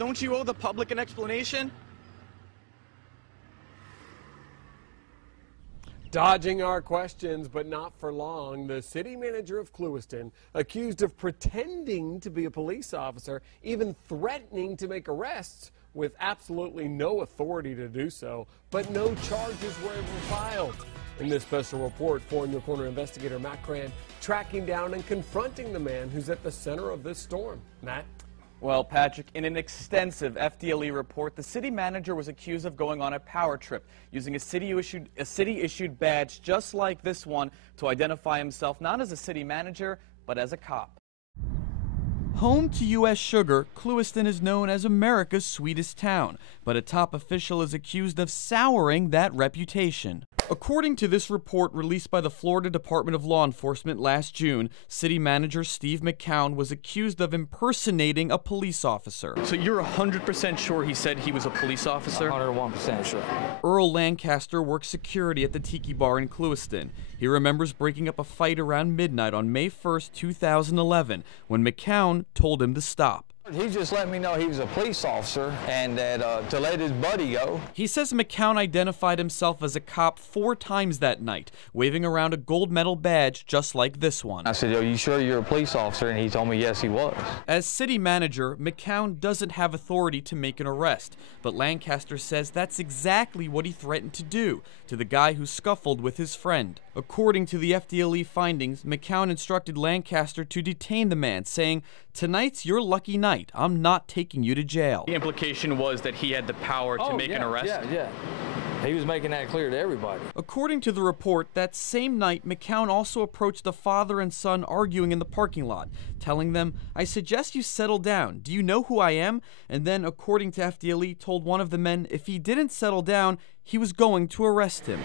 Don't you owe the public an explanation? Dodging our questions, but not for long. The city manager of Clewiston, accused of pretending to be a police officer, even threatening to make arrests with absolutely no authority to do so, but no charges were ever filed. In this special report, Four in Your Corner investigator Matt Cran tracking down and confronting the man who's at the center of this storm. Matt? Well, Patrick, in an extensive FDLE report, the city manager was accused of going on a power trip using a city-issued badge just like this one to identify himself not as a city manager, but as a cop. Home to U.S. sugar, Clewiston is known as America's sweetest town, but a top official is accused of souring that reputation. According to this report released by the Florida Department of Law Enforcement last June, city manager Steve McCown was accused of impersonating a police officer. So you're 100% sure he said he was a police officer? 101% sure. Earl Lancaster works security at the Tiki Bar in Clewiston. He remembers breaking up a fight around midnight on May 1st, 2011, when McCown told him to stop. He just let me know he was a police officer and that to let his buddy go. He says McCown identified himself as a cop 4 times that night, waving around a gold medal badge just like this one. I said, "Are you sure you're a police officer?" And he told me yes, he was. As city manager, McCown doesn't have authority to make an arrest, but Lancaster says that's exactly what he threatened to do to the guy who scuffled with his friend. According to the FDLE findings, McCown instructed Lancaster to detain the man, saying, "Tonight's your lucky night. I'm not taking you to jail." The implication was that he had the power to make an arrest? Yeah. He was making that clear to everybody. According to the report, that same night, McCown also approached the father and son arguing in the parking lot, telling them, "I suggest you settle down. Do you know who I am?" And then, according to FDLE, told one of the men if he didn't settle down, he was going to arrest him.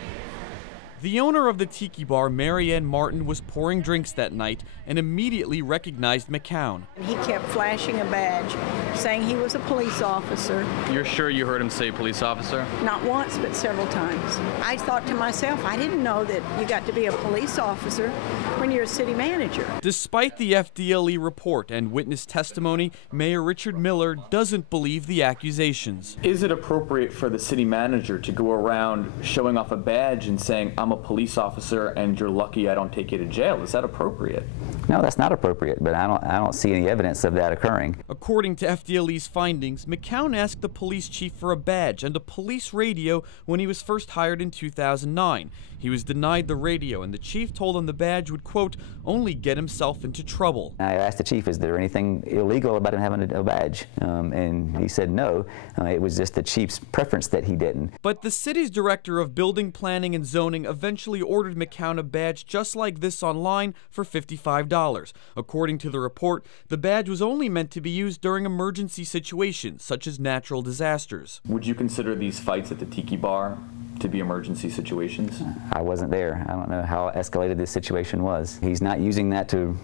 The owner of the Tiki Bar, Mary Ann Martin, was pouring drinks that night and immediately recognized McCown. He kept flashing a badge, saying he was a police officer. You're sure you heard him say police officer? Not once, but several times. I thought to myself, I didn't know that you got to be a police officer when you're a city manager. Despite the FDLE report and witness testimony, Mayor Richard Miller doesn't believe the accusations. Is it appropriate for the city manager to go around showing off a badge and saying, "I'm a police officer and you're lucky I don't take you to jail"? Is that appropriate? No, that's not appropriate, but I don't see any evidence of that occurring. According to FDLE's findings, McCown asked the police chief for a badge and a police radio when he was first hired in 2009. He was denied the radio, and the chief told him the badge would, quote, only get himself into trouble. I asked the chief, is there anything illegal about him having a badge? And he said no. It was just the chief's preference that he didn't. But the city's director of building, planning, and zoning eventually ordered McCown a badge just like this online for $55. According to the report, the badge was only meant to be used during emergency situations, such as natural disasters. Would you consider these fights at the Tiki Bar to be emergency situations? I wasn't there. I don't know how escalated this situation was. He's not using that to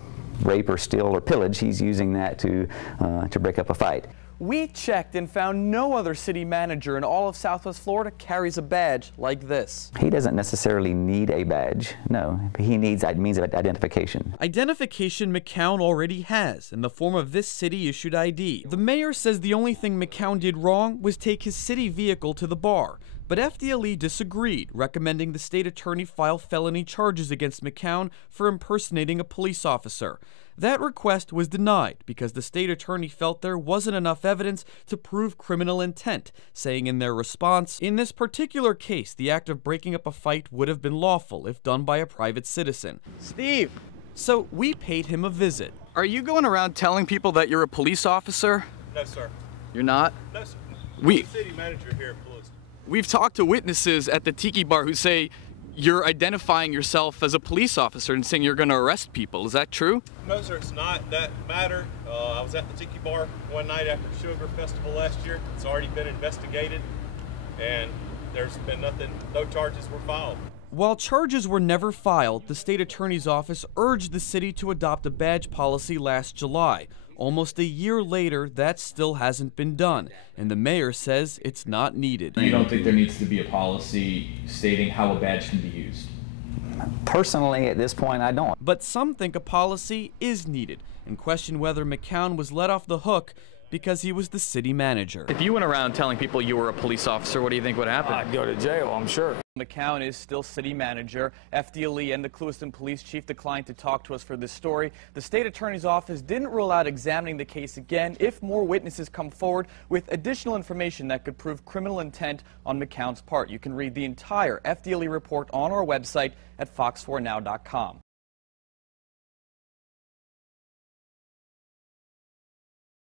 rape or steal or pillage. He's using that to break up a fight. We checked and found no other city manager in all of Southwest Florida carries a badge like this. He doesn't necessarily need a badge. No, he needs means of identification. Identification McCown already has in the form of this city-issued ID. The mayor says the only thing McCown did wrong was take his city vehicle to the bar. But FDLE disagreed, recommending the state attorney file felony charges against McCown for impersonating a police officer. That request was denied because the state attorney felt there wasn't enough evidence to prove criminal intent, saying in their response, in this particular case, the act of breaking up a fight would have been lawful if done by a private citizen. Steve! So we paid him a visit. Are you going around telling people that you're a police officer? No, sir. You're not? No, sir. I'm the city manager here at Clewiston. We've talked to witnesses at the Tiki Bar who say you're identifying yourself as a police officer and saying you're going to arrest people. Is that true? No, sir, it's not that matter. I was at the Tiki Bar one night after Sugar Festival last year. It's already been investigated, and there's been no charges were filed. While charges were never filed, the state attorney's office urged the city to adopt a badge policy last July. Almost a year later, that still hasn't been done, and the mayor says it's not needed. You don't think there needs to be a policy stating how a badge can be used? Personally, at this point, I don't. But some think a policy is needed and question whether McCown was let off the hook because he was the city manager. If you went around telling people you were a police officer, what do you think would happen? I'd go to jail, I'm sure. McCown is still city manager. FDLE and the Clewiston police chief declined to talk to us for this story. The state attorney's office didn't rule out examining the case again if more witnesses come forward with additional information that could prove criminal intent on McCown's part. You can read the entire FDLE report on our website at fox4now.com.